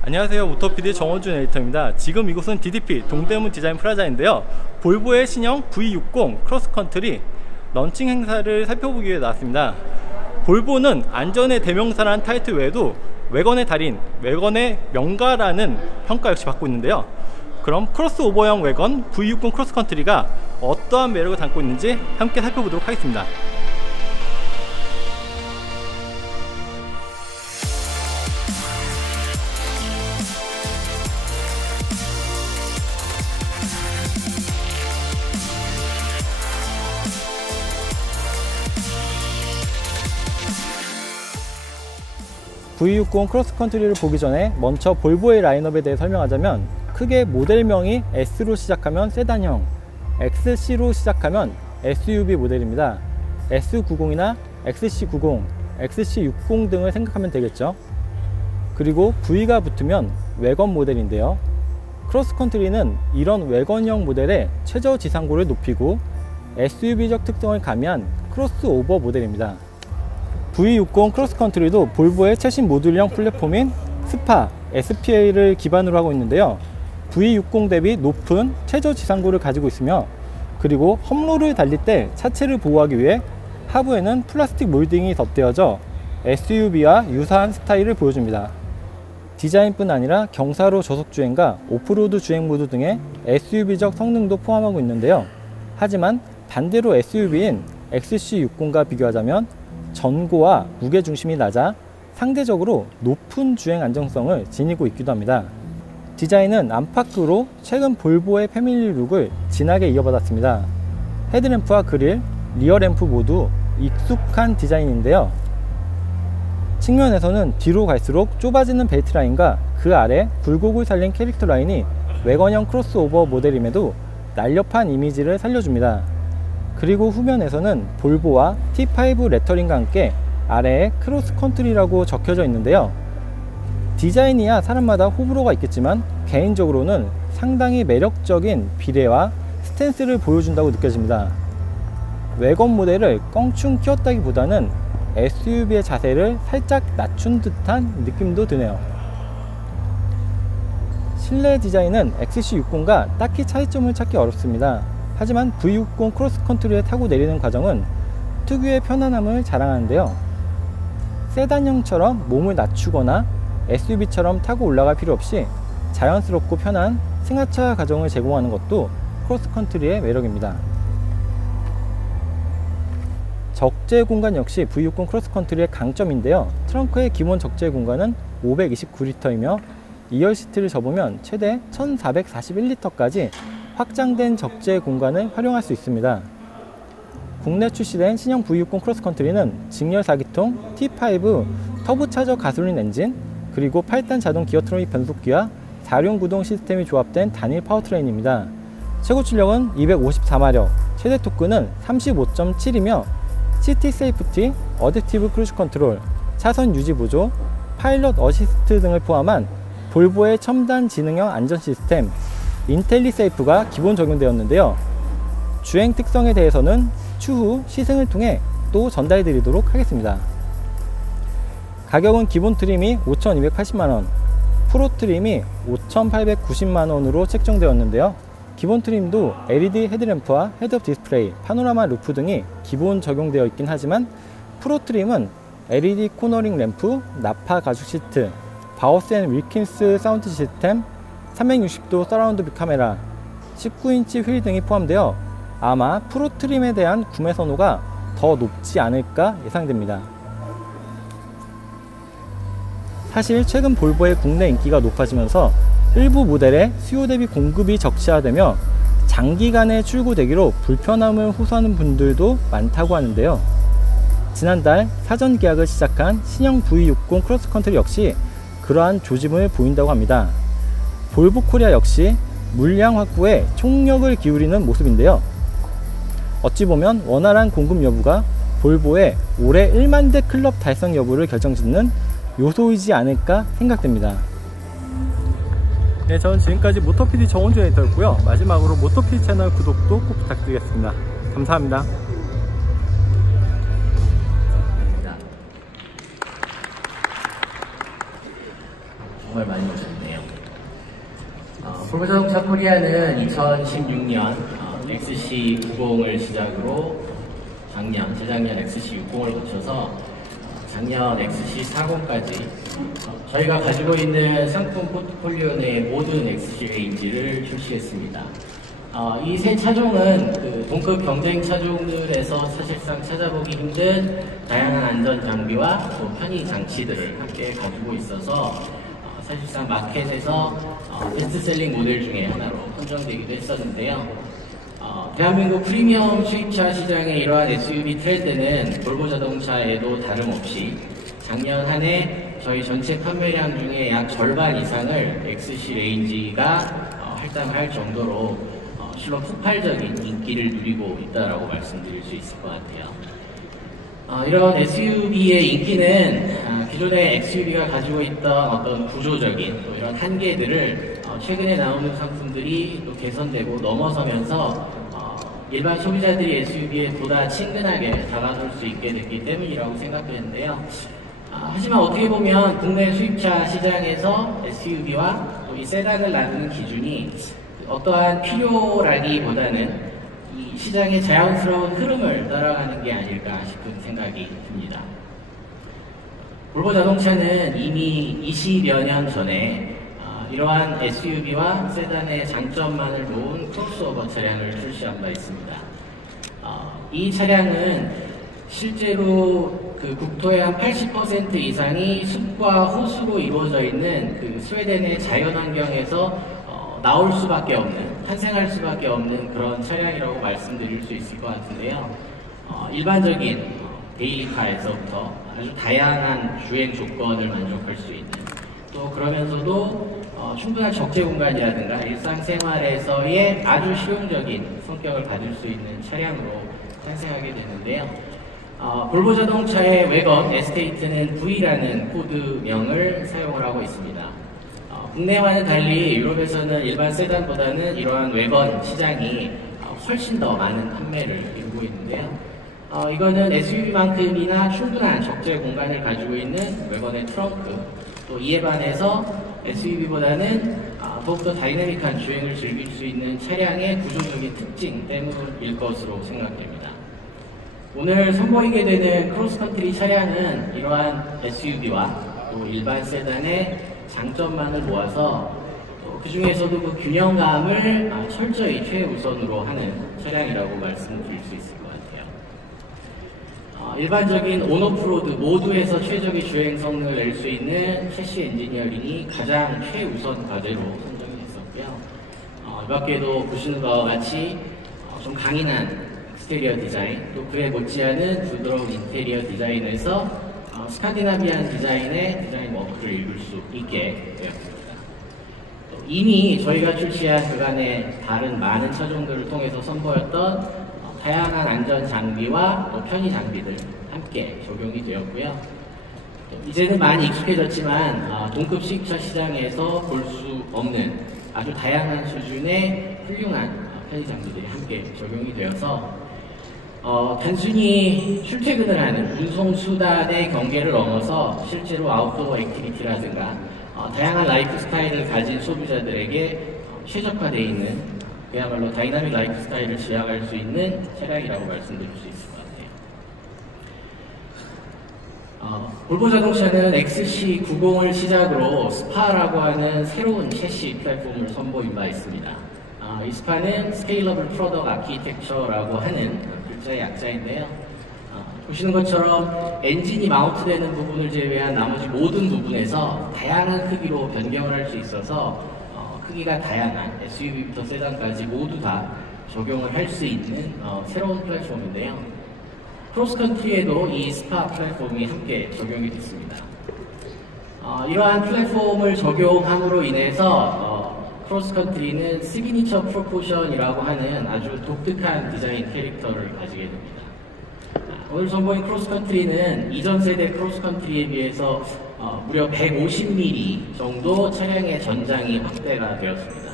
안녕하세요, 모터PD 정원준 에디터입니다. 지금 이곳은 DDP 동대문 디자인 프라자인데요, 볼보의 신형 V60 크로스컨트리 런칭 행사를 살펴보기 위해 나왔습니다. 볼보는 안전의 대명사라는 타이틀 외에도 외건의 달인, 외건의 명가라는 평가 역시 받고 있는데요. 그럼 크로스오버형 외건 V60 크로스컨트리가 어떠한 매력을 담고 있는지 함께 살펴보도록 하겠습니다. V60 크로스컨트리를 보기 전에 먼저 볼보의 라인업에 대해 설명하자면, 크게 모델명이 S로 시작하면 세단형, XC로 시작하면 SUV 모델입니다. S90이나 XC90, XC60 등을 생각하면 되겠죠. 그리고 V가 붙으면 외건 모델인데요, 크로스컨트리는 이런 외건형 모델의 최저 지상고를 높이고 SUV적 특성을 가미한 크로스오버 모델입니다. V60 크로스컨트리도 볼보의 최신 모듈형 플랫폼인 스파 SPA를 기반으로 하고 있는데요, V60 대비 높은 최저 지상고를 가지고 있으며, 그리고 험로를 달릴 때 차체를 보호하기 위해 하부에는 플라스틱 몰딩이 덧대어져 SUV와 유사한 스타일을 보여줍니다. 디자인뿐 아니라 경사로 저속주행과 오프로드 주행 모드 등의 SUV적 성능도 포함하고 있는데요, 하지만 반대로 SUV인 XC60과 비교하자면 전고와 무게중심이 낮아 상대적으로 높은 주행 안정성을 지니고 있기도 합니다. 디자인은 안팎으로 최근 볼보의 패밀리 룩을 진하게 이어받았습니다. 헤드램프와 그릴, 리어램프 모두 익숙한 디자인인데요, 측면에서는 뒤로 갈수록 좁아지는 벨트 라인과 그 아래 굴곡을 살린 캐릭터 라인이 외건형 크로스오버 모델임에도 날렵한 이미지를 살려줍니다. 그리고 후면에서는 볼보와 T5 레터링과 함께 아래에 크로스컨트리라고 적혀져 있는데요, 디자인이야 사람마다 호불호가 있겠지만 개인적으로는 상당히 매력적인 비례와 스탠스를 보여준다고 느껴집니다. 외건 모델을 껑충 키웠다기보다는 SUV의 자세를 살짝 낮춘 듯한 느낌도 드네요. 실내 디자인은 XC60과 딱히 차이점을 찾기 어렵습니다. 하지만 V60 크로스컨트리에 타고 내리는 과정은 특유의 편안함을 자랑하는데요, 세단형처럼 몸을 낮추거나 SUV처럼 타고 올라갈 필요 없이 자연스럽고 편한 승하차 과정을 제공하는 것도 크로스컨트리의 매력입니다. 적재 공간 역시 V60 크로스컨트리의 강점인데요, 트렁크의 기본 적재 공간은 529리터이며 2열 시트를 접으면 최대 1441리터까지 확장된 적재 공간을 활용할 수 있습니다. 국내 출시된 신형 V60 크로스컨트리는 직렬 4기통 T5 터보차저 가솔린 엔진, 그리고 8단 자동 기어트로닉 변속기와 4륜 구동 시스템이 조합된 단일 파워트레인입니다. 최고 출력은 254마력, 최대 토크는 35.7이며 시티 세이프티, 어댑티브 크루즈 컨트롤, 차선 유지 보조, 파일럿 어시스트 등을 포함한 볼보의 첨단 지능형 안전 시스템 인텔리세이프가 기본 적용되었는데요, 주행 특성에 대해서는 추후 시승을 통해 또 전달 드리도록 하겠습니다. 가격은 기본 트림이 5,280만원, 프로 트림이 5,890만원으로 책정되었는데요, 기본 트림도 LED 헤드램프와 헤드업 디스플레이, 파노라마 루프 등이 기본 적용되어 있긴 하지만 프로 트림은 LED 코너링 램프, 나파 가죽 시트, 바우스 앤 윌킨스 사운드 시스템, 360도 서라운드 뷰 카메라, 19인치 휠 등이 포함되어 아마 프로 트림에 대한 구매 선호가 더 높지 않을까 예상됩니다. 사실 최근 볼보의 국내 인기가 높아지면서 일부 모델의 수요 대비 공급이 적시화되며 장기간의 출고 대기로 불편함을 호소하는 분들도 많다고 하는데요, 지난달 사전 계약을 시작한 신형 V60 크로스컨트리 역시 그러한 조짐을 보인다고 합니다. 볼보 코리아 역시 물량 확보에 총력을 기울이는 모습인데요, 어찌 보면 원활한 공급 여부가 볼보의 올해 1만 대 클럽 달성 여부를 결정짓는 요소이지 않을까 생각됩니다. 네, 저는 지금까지 모터PD 정원준 에디터였고요, 마지막으로 모터PD 채널 구독도 꼭 부탁드리겠습니다. 감사합니다. 정말 많이 오셨네요. 볼보 자동차 코리아는 2016년 XC90을 시작으로 재작년 XC60을 거쳐서 작년 XC40까지 저희가 가지고 있는 상품 포트폴리오 내 모든 XC 레인지를 출시했습니다. 이 세 차종은 그 동급 경쟁 차종들에서 사실상 찾아보기 힘든 다양한 안전 장비와 또 편의 장치들을 함께 가지고 있어서 사실상 마켓에서 베스트셀링 모델 중에 하나로 선정되기도 했었는데요. 대한민국 프리미엄 수입차 시장의 이러한 SUV 트렌드는 볼보 자동차에도 다름없이 작년 한 해 저희 전체 판매량 중에 약 절반 이상을 XC 레인지가 할당할 정도로 실로 폭발적인 인기를 누리고 있다고 말씀드릴 수 있을 것 같아요. 이런 SUV의 인기는 기존의 XUV가 가지고 있던 어떤 구조적인 또 이런 한계들을 최근에 나오는 상품들이 또 개선되고 넘어서면서 일반 소비자들이 SUV에 보다 친근하게 다가설 수 있게 됐기 때문이라고 생각되는데요. 하지만 어떻게 보면 국내 수입차 시장에서 SUV와 또 이 세단을 나누는 기준이 어떠한 필요라기보다는 이 시장의 자연스러운 흐름을 따라가는 게 아닐까 싶은 생각이 듭니다. 볼보 자동차는 이미 20여 년 전에 이러한 SUV와 세단의 장점만을 모은 크로스오버 차량을 출시한 바 있습니다. 이 차량은 실제로 그 국토의 한 80% 이상이 숲과 호수로 이루어져 있는 그 스웨덴의 자연환경에서 나올 수밖에 없는, 탄생할 수밖에 없는 그런 차량이라고 말씀드릴 수 있을 것 같은데요. 일반적인 데일리카에서부터 아주 다양한 주행 조건을 만족할 수 있는, 또 그러면서도 충분한 적재 공간이라든가 일상생활에서의 아주 실용적인 성격을 가질 수 있는 차량으로 탄생하게 되는데요. 볼보 자동차의 외건 에스테이트는 V라는 코드명을 사용을 하고 있습니다. 국내와는 달리 유럽에서는 일반 세단보다는 이러한 외건 시장이 훨씬 더 많은 판매를 이루고 있는데요. 이거는 SUV만큼이나 충분한 적재 공간을 가지고 있는 외건의 트렁크, 또 이에 반해서 SUV보다는 더욱더 다이내믹한 주행을 즐길 수 있는 차량의 구조적인 특징 때문일 것으로 생각됩니다. 오늘 선보이게 되는 크로스컨트리 차량은 이러한 SUV와 또 일반 세단의 장점만을 모아서 그 중에서도 그 균형감을 철저히 최우선으로 하는 차량이라고 말씀드릴 수 있을 것 같아요. 일반적인 온오프로드 모두에서 최적의 주행 성능을 낼 수 있는 셰시 엔지니어링이 가장 최우선 과제로 선정이 됐었고요. 이 밖에도 보시는 바와 같이 좀 강인한 익스테리어 디자인, 또 그에 못지않은 부드러운 인테리어 디자인에서 스칸디나비안 디자인의 디자인 워크를 읽을 수 있게 되었습니다. 이미 저희가 출시한 그간의 다른 많은 차종들을 통해서 선보였던 다양한 안전 장비와 또 편의 장비들 함께 적용이 되었고요. 이제는 많이 익숙해졌지만 동급 수입차 시장에서 볼 수 없는 아주 다양한 수준의 훌륭한 편의 장비들이 함께 적용이 되어서 단순히 출퇴근을 하는 운송수단의 경계를 넘어서 실제로 아웃도어 액티비티라든가 다양한 라이프 스타일을 가진 소비자들에게 최적화되어 있는 그야말로 다이나믹 라이프 스타일을 지향할 수 있는 차량이라고 말씀드릴 수 있을 것 같아요. 볼보 자동차는 XC90을 시작으로 스파라고 하는 새로운 셰시 플랫폼을 선보인 바 있습니다. 이 스파는 스케일러블 프로덕트 아키텍처라고 하는 글자의 약자인데요. 보시는 것처럼 엔진이 마운트되는 부분을 제외한 나머지 모든 부분에서 다양한 크기로 변경을 할 수 있어서 크기가 다양한 SUV부터 세단까지 모두 다 적용을 할 수 있는 새로운 플랫폼인데요. 크로스컨트리에도 이 스파 플랫폼이 함께 적용이 됐습니다. 이러한 플랫폼을 적용함으로 인해서 크로스컨트리는 시그니처 프로포션이라고 하는 아주 독특한 디자인 캐릭터를 가지게 됩니다. 오늘 선보인 크로스컨트리는 이전 세대 크로스컨트리에 비해서 무려 150mm 정도 차량의 전장이 확대가 되었습니다.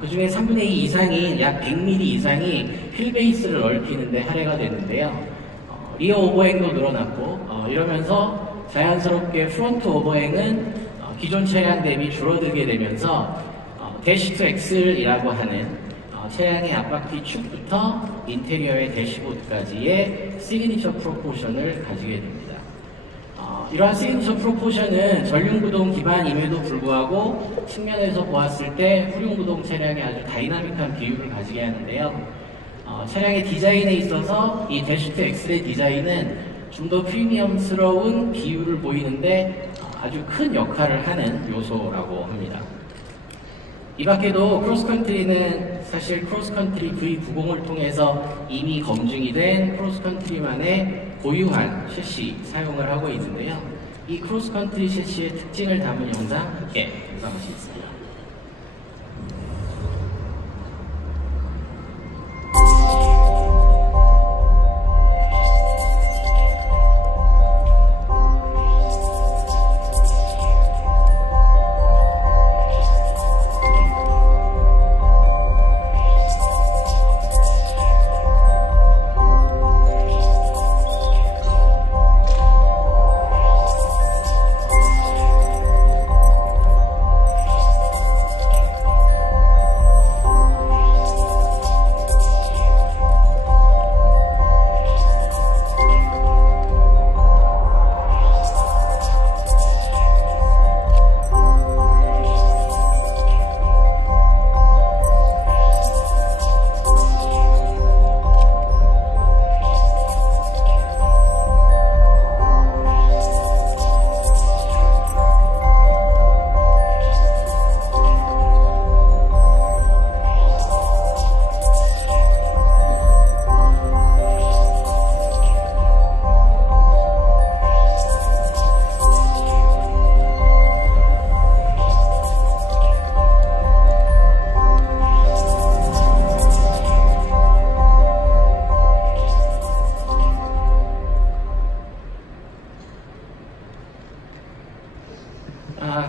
그 중에 3분의 2 이상인 약 100mm 이상이 휠베이스를 넓히는데 할애가 됐는데요. 리어 오버행도 늘어났고 이러면서 자연스럽게 프론트 오버행은 기존 차량 대비 줄어들게 되면서 대시 투 엑셀이라고 하는 차량의 앞바퀴 축부터 인테리어의 대시보드까지의 시그니처 프로포션을 가지게 됩니다. 이러한 시그니처 프로포션은 전륜구동 기반임에도 불구하고 측면에서 보았을 때 후륜구동 차량의 아주 다이나믹한 비율을 가지게 하는데요. 차량의 디자인에 있어서 이 대시 투 엑셀의 디자인은 좀 더 프리미엄스러운 비율을 보이는데 아주 큰 역할을 하는 요소라고 합니다. 이 밖에도 크로스컨트리는 사실 크로스컨트리 V90을 통해서 이미 검증이 된 크로스컨트리만의 고유한 셰시 사용을 하고 있는데요. 이 크로스컨트리 셰시의 특징을 담은 영상 함께 감상하시겠습니다.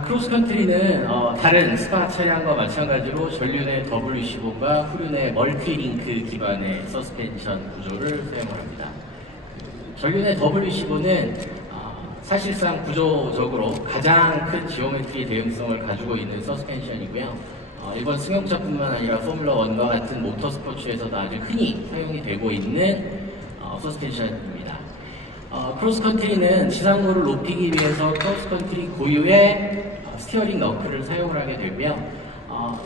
크로스컨트리는 다른 스파 차량과 마찬가지로 전륜의 WC5과 후륜의 멀티링크 기반의 서스펜션 구조를 사용합니다. 전륜의 WC5는 사실상 구조적으로 가장 큰 지오메트리 대응성을 가지고 있는 서스펜션이고요. 이번 승용차뿐만 아니라 포뮬러1과 같은 모터스포츠에서도 아주 흔히 사용이 되고 있는 서스펜션입니다. 크로스컨트리는 지상고를 높이기 위해서 크로스컨트리 고유의 스티어링 너클을 사용을 하게 되고요.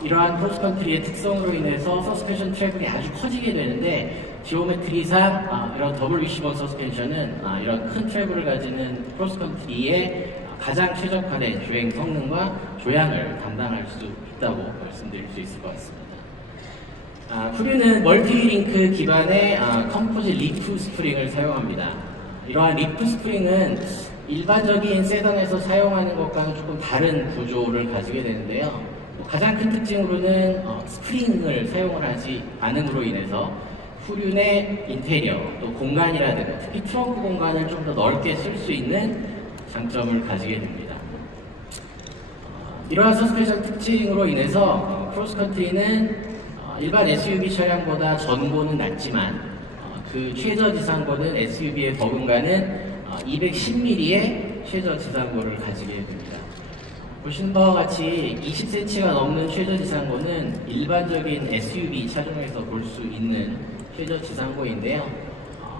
이러한 크로스컨트리의 특성으로 인해서 서스펜션 트래블이 아주 커지게 되는데 지오메트리상 이런 WC1 서스펜션은 이런 큰 트래블을 가지는 크로스컨트리의 가장 최적화된 주행 성능과 조향을 담당할 수 있다고 말씀드릴 수 있을 것 같습니다. 후륜은 멀티링크 기반의 컴포짓 리프 스프링을 사용합니다. 이러한 리프 스프링은 일반적인 세단에서 사용하는 것과는 조금 다른 구조를 가지게 되는데요. 가장 큰 특징으로는 스프링을 사용을 하지 않음으로 인해서 후륜의 인테리어, 또 공간이라든가 특히 트렁크 공간을 좀 더 넓게 쓸 수 있는 장점을 가지게 됩니다. 이러한 서스펜션 특징으로 인해서 크로스컨트리는 일반 SUV 차량보다 전고는 낮지만 그 최저 지상고는 SUV에 버금가는 210mm의 최저 지상고를 가지게 됩니다. 보시는 바와 같이 20cm가 넘는 최저 지상고는 일반적인 SUV 차종에서 볼 수 있는 최저 지상고인데요.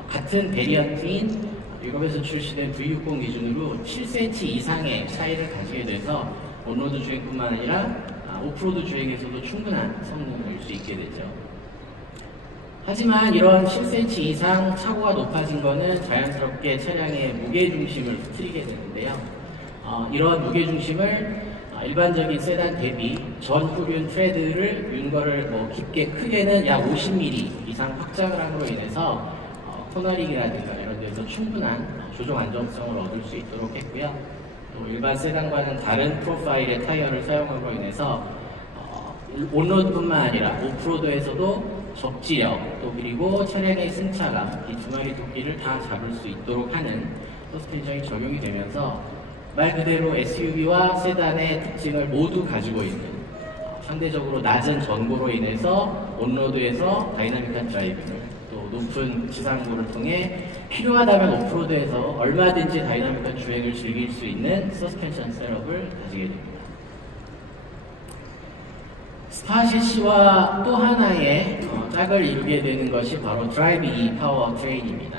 같은 베리언트인 유럽에서 출시된 V60 기준으로 7cm 이상의 차이를 가지게 돼서 온로드 주행뿐만 아니라 오프로드 주행에서도 충분한 성능을 낼 수 있게 되죠. 하지만 이런 7cm 이상 차고가 높아진 것은 자연스럽게 차량의 무게중심을 흐트리게 되는데요. 이런 무게중심을 일반적인 세단 대비 전 후륜 트레드를 윤거를 깊게 크게는 약 50mm 이상 확장을 함으로 인해서 코너링이라든가 이런 데서 충분한 조종 안정성을 얻을 수 있도록 했고요. 또 일반 세단과는 다른 프로파일의 타이어를 사용함으로 인해서 온로드뿐만 아니라 오프로드에서도 적지력, 또 그리고 차량의 승차감, 이 두 마리 토끼를 다 잡을 수 있도록 하는 서스펜션이 적용이 되면서 말 그대로 SUV와 세단의 특징을 모두 가지고 있는 상대적으로 낮은 전고로 인해서 온로드에서 다이나믹한 드라이빙을, 또 높은 지상고를 통해 필요하다면 오프로드에서 얼마든지 다이나믹한 주행을 즐길 수 있는 서스펜션 셋업을 가지게 됩니다. 스파 셰시와 또 하나의 짝을 이루게 되는 것이 바로 드라이브 E 파워 트레인입니다.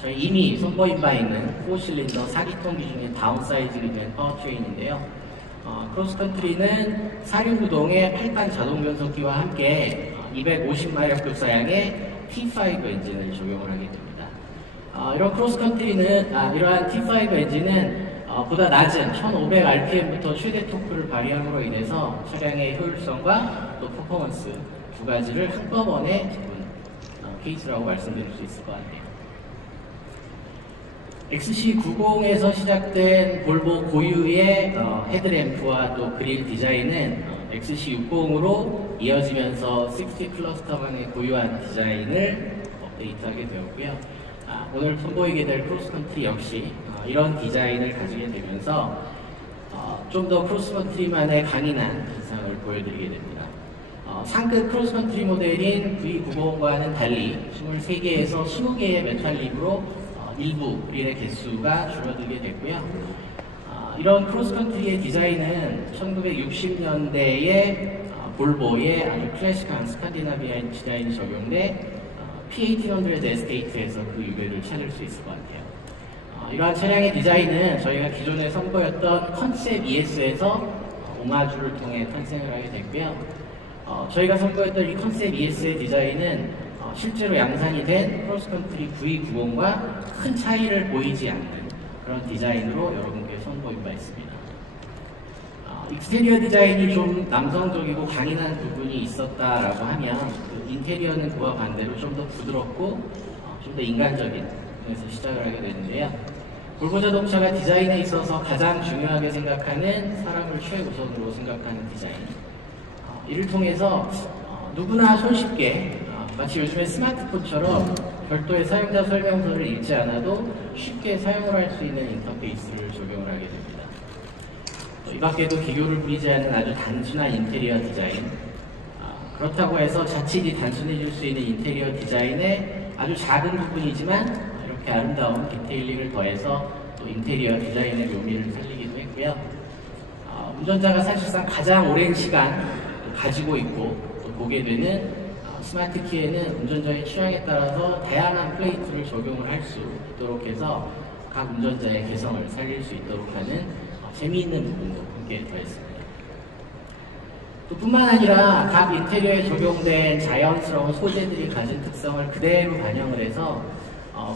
저희 이미 선보인 바 있는 4실린더 4기통 기준의 다운사이즈가 된 파워 트레인인데요. 크로스컨트리는 4륜 구동의 8단 자동 변속기와 함께 250마력 급사양의 T5 엔진을 적용을 하게 됩니다. 이런 크로스컨트리는 이러한 T5 엔진은 보다 낮은 1500rpm부터 최대 토크를 발휘함으로 인해서 차량의 효율성과 또 퍼포먼스 두 가지를 한꺼번에 잡은 케이스라고 말씀드릴 수 있을 것 같아요. XC90에서 시작된 볼보 고유의 헤드램프와 또 그릴 디자인은 XC60으로 이어지면서 60 클러스터만의 고유한 디자인을 업데이트하게 되었고요. 오늘 선보이게 될 크로스컨트리 역시 이런 디자인을 가지게 되면서 좀 더 크로스컨트리만의 강인한 기상을 보여드리게 됩니다. 상급 크로스컨트리 모델인 V90과는 달리 23개에서 20개의 메탈 립으로 일부 릴의 개수가 줄어들게 됐고요. 이런 크로스컨트리의 디자인은 1960년대에 볼보의 아주 클래식한 스칸디나비안 디자인이 적용돼 P1800 에스테이트에서 그 유래를 찾을 수 있을 것 같아요. 이러한 차량의 디자인은 저희가 기존에 선보였던 컨셉 ES에서 오마주를 통해 탄생을 하게 됐고요. 저희가 선보였던 이 컨셉 ES의 디자인은 실제로 양산이 된 크로스컨트리 V90과 큰 차이를 보이지 않는 그런 디자인으로 여러분께 선보인 바 있습니다. 익스테리어 디자인이 좀 남성적이고 강인한 부분이 있었다라고 하면 그 인테리어는 그와 반대로 좀 더 부드럽고 좀 더 인간적인 부분에서 시작을 하게 되는데요. 볼보 자동차가 디자인에 있어서 가장 중요하게 생각하는 사람을 최우선으로 생각하는 디자인. 이를 통해서 누구나 손쉽게 마치 요즘의 스마트폰처럼 별도의 사용자 설명서를 읽지 않아도 쉽게 사용을 할 수 있는 인터페이스를 적용을 하게 됩니다. 이 밖에도 기교를 부리지 않는 아주 단순한 인테리어 디자인, 그렇다고 해서 자칫이 단순해질 수 있는 인테리어 디자인의 아주 작은 부분이지만 이렇게 아름다운 디테일링을 더해서 또 인테리어 디자인의 묘미를 살리기도 했고요. 운전자가 사실상 가장 오랜 시간 가지고 있고 또 보게 되는 스마트 키에는 운전자의 취향에 따라서 다양한 플레이트를 적용을 할 수 있도록 해서 각 운전자의 개성을 살릴 수 있도록 하는 재미있는 부분도 함께 더했습니다. 또 뿐만 아니라 각 인테리어에 적용된 자연스러운 소재들이 가진 특성을 그대로 반영을 해서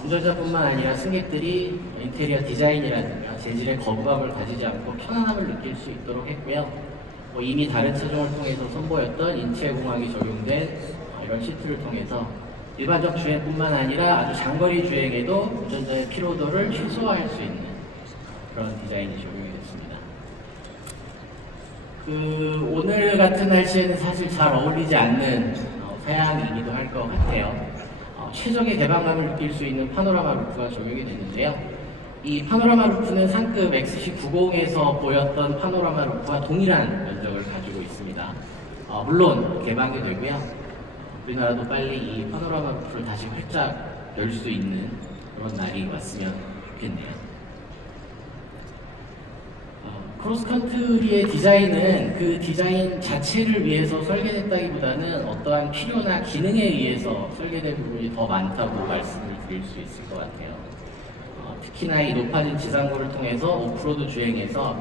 운전자뿐만 아니라 승객들이 인테리어 디자인이라든가 재질의 거부감을 가지지 않고 편안함을 느낄 수 있도록 했고요. 이미 다른 차종을 통해서 선보였던 인체 공학이 적용된 이런 시트를 통해서 일반적 주행뿐만 아니라 아주 장거리 주행에도 운전자의 피로도를 최소화할 수 있는 그런 디자인이 적용이 됐습니다. 오늘 같은 날씨에는 사실 잘 어울리지 않는 사양이기도 할 것 같아요. 최적의 개방감을 느낄 수 있는 파노라마 루프가 적용이 됐는데요. 이 파노라마 루프는 상급 XC90에서 보였던 파노라마 루프와 동일한 면적을 가지고 있습니다. 물론 개방이 되고요. 우리나라도 빨리 이 파노라마 루프를 다시 활짝 열 수 있는 그런 날이 왔으면 좋겠네요. 크로스컨트리의 디자인은 그 디자인 자체를 위해서 설계됐다기보다는 어떠한 필요나 기능에 의해서 설계된 부분이 더 많다고 말씀을 드릴 수 있을 것 같아요. 특히나 이 높아진 지상고를 통해서 오프로드 주행에서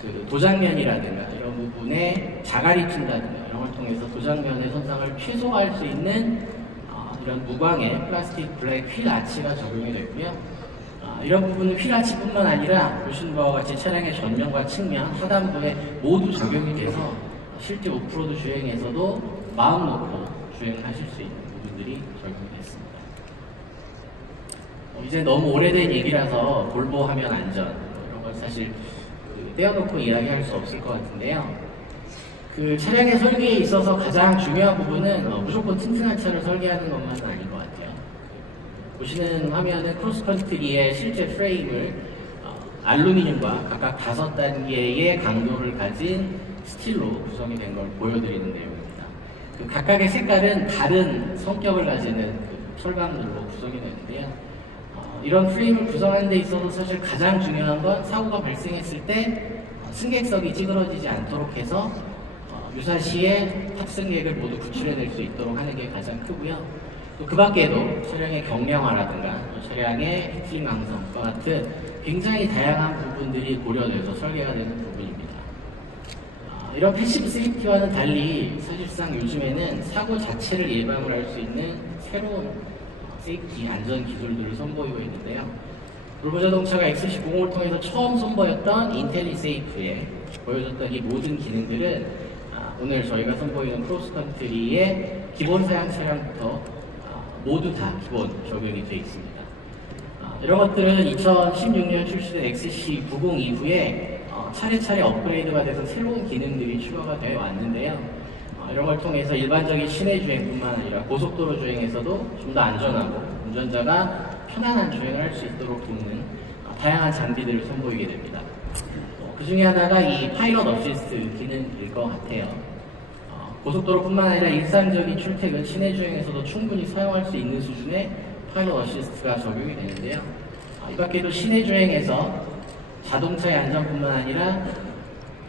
그 도장면이라든가 이런 부분에 자갈이 튄다든가 이런 걸 통해서 도장면의 손상을 최소화할 수 있는 이런 무광의 플라스틱 블랙 휠 아치가 적용이 됐고요. 이런 부분은 휠 아치뿐만 아니라 보시는 바와 같이 차량의 전면과 측면, 하단부에 모두 적용이 돼서 실제 오프로드 주행에서도 마음 놓고 주행하실 수 있는 부분들이 적용이 됐습니다. 이제 너무 오래된 얘기라서 볼보 하면 안전 이런 건 사실 떼어놓고 이야기할 수 없을 것 같은데요. 그 차량의 설계에 있어서 가장 중요한 부분은 무조건 튼튼한 차를 설계하는 것만은 아닌 것 같아요. 보시는 화면은 크로스컨트리의 실제 프레임을 알루미늄과 각각 5단계의 강도를 가진 스틸로 구성이 된 걸 보여드리는 내용입니다. 그 각각의 색깔은 다른 성격을 가지는 철강들로 구성이 되는데요. 이런 프레임을 구성하는 데 있어서 사실 가장 중요한 건 사고가 발생했을 때 승객석이 찌그러지지 않도록 해서 유사시에 탑승객을 모두 구출해낼 수 있도록 하는 게 가장 크고요. 또 그 밖에도 차량의 경량화라든가 차량의 히팅 강성과 같은 굉장히 다양한 부분들이 고려돼서 설계가 되는 부분입니다. 이런 패시브 세이프티와는 달리 사실상 요즘에는 사고 자체를 예방을 할 수 있는 새로운 세이프티 안전 기술들을 선보이고 있는데요. 볼보 자동차가 XC90을 통해서 처음 선보였던 인텔리세이프에 보여줬던 이 모든 기능들은 오늘 저희가 선보이는 크로스컨트리의 기본 사양 차량부터 모두 다 기본 적용이 되어 있습니다. 이런 것들은 2016년 출시된 XC90 이후에 차례차례 업그레이드가 돼서 새로운 기능들이 추가가 되어 왔는데요. 이런 걸 통해서 일반적인 시내 주행뿐만 아니라 고속도로 주행에서도 좀 더 안전하고 운전자가 편안한 주행을 할 수 있도록 돕는 다양한 장비들을 선보이게 됩니다. 그 중에 하나가 이 파일럿 어시스트 기능일 것 같아요. 고속도로뿐만 아니라 일상적인 출퇴근, 시내 주행에서도 충분히 사용할 수 있는 수준의 파일럿 어시스트가 적용이 되는데요. 이 밖에도 시내 주행에서 자동차의 안전뿐만 아니라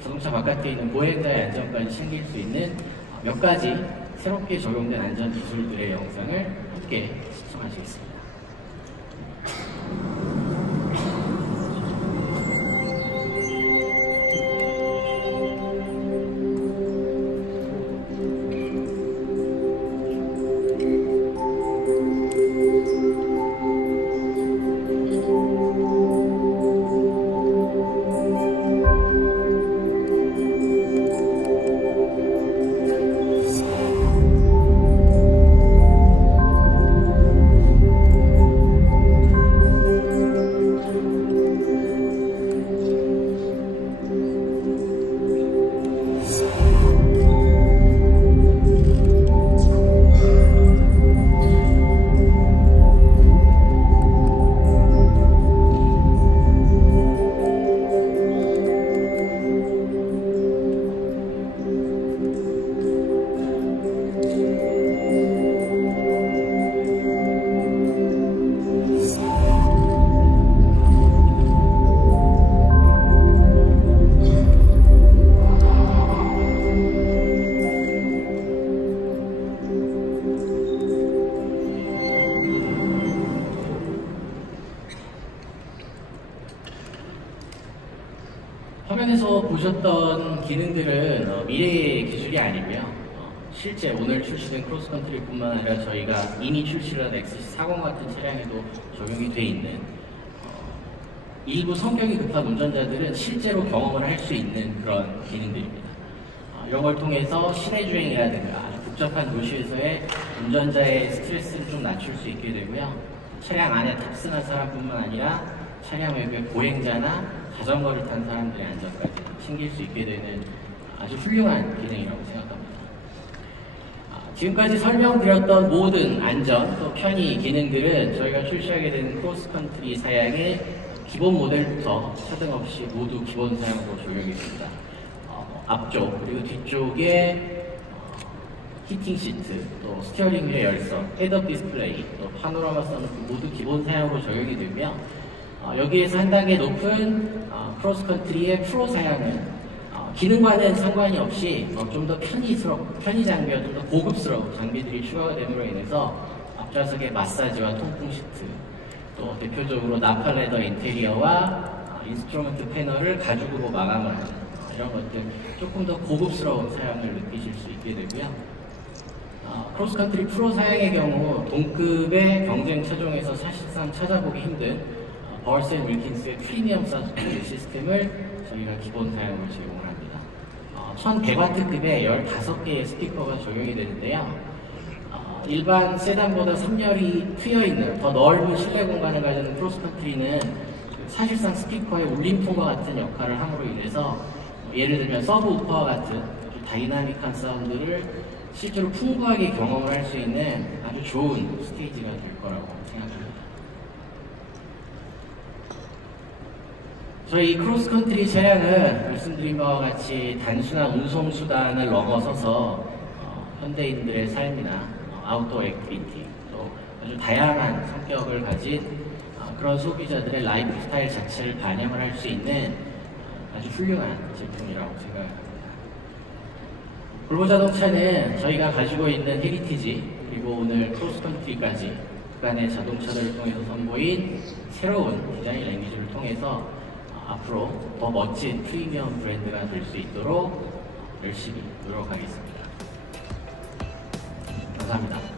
자동차 바깥에 있는 보행자의 안전까지 챙길 수 있는 몇 가지 새롭게 적용된 안전 기술들의 영상을 함께 시청하시겠습니다. 화면에서 보셨던 기능들은 미래의 기술이 아니고요. 실제 오늘 출시된 크로스컨트리뿐만 아니라 저희가 이미 출시를 한 XC40 같은 차량에도 적용이 돼 있는 일부 성격이 급한 운전자들은 실제로 경험을 할 수 있는 그런 기능들입니다. 이런 걸 통해서 시내 주행이라든가 복잡한 도시에서의 운전자의 스트레스를 좀 낮출 수 있게 되고요. 차량 안에 탑승한 사람뿐만 아니라 차량 외부의 보행자나 자전거를 탄 사람들의 안전까지 챙길 수 있게 되는 아주 훌륭한 기능이라고 생각합니다. 지금까지 설명드렸던 모든 안전 또 편의 기능들은 저희가 출시하게 되는 크로스컨트리 사양의 기본 모델부터 차등 없이 모두 기본 사양으로 적용이 됩니다. 앞쪽 그리고 뒤쪽에 히팅 시트, 또 스티어링 휠의 열선, 헤드업 디스플레이, 또 파노라마 선루프 모두 기본 사양으로 적용이 되며 여기에서 한 단계 높은 크로스컨트리의 프로 사양은 기능과는 상관이 없이 좀 더 편의 장비와 좀 더 고급스러운 장비들이 추가가 됨으로 인해서 앞좌석의 마사지와 통풍 시트, 또 대표적으로 나팔 레더 인테리어와 인스트루먼트 패널을 가죽으로 마감을 하는 이런 것들 조금 더 고급스러운 사양을 느끼실 수 있게 되고요. 크로스컨트리 프로 사양의 경우 동급의 경쟁 차종에서 사실상 찾아보기 힘든 버얼스 & 윌킨스의 프리미엄 사운드 시스템을 저희가 기본 사양으로 제공을 합니다. 1100W급의 15개의 스피커가 적용이 되는데요. 일반 세단보다 3열이 트여있는 더 넓은 실내 공간을 가지는 크로스컨트리는 사실상 스피커의 울림통과 같은 역할을 함으로 인해서 예를 들면 서브우퍼와 같은 아주 다이나믹한 사운드를 실제로 풍부하게 경험을 할 수 있는 아주 좋은 스테이지가 될 거라고 생각합니다. 저희 크로스컨트리 차량은 말씀드린 바와 같이 단순한 운송수단을 넘어서서 현대인들의 삶이나 아웃도어 액티비티, 또 아주 다양한 성격을 가진 그런 소비자들의 라이프 스타일 자체를 반영을 할 수 있는 아주 훌륭한 제품이라고 생각합니다. 볼보 자동차는 저희가 가지고 있는 헤리티지 그리고 오늘 크로스컨트리까지 그간의 자동차들을 통해서 선보인 새로운 디자인 랭귀지를 통해서 앞으로 더 멋진 프리미엄 브랜드가 될 수 있도록 열심히 노력하겠습니다. 감사합니다.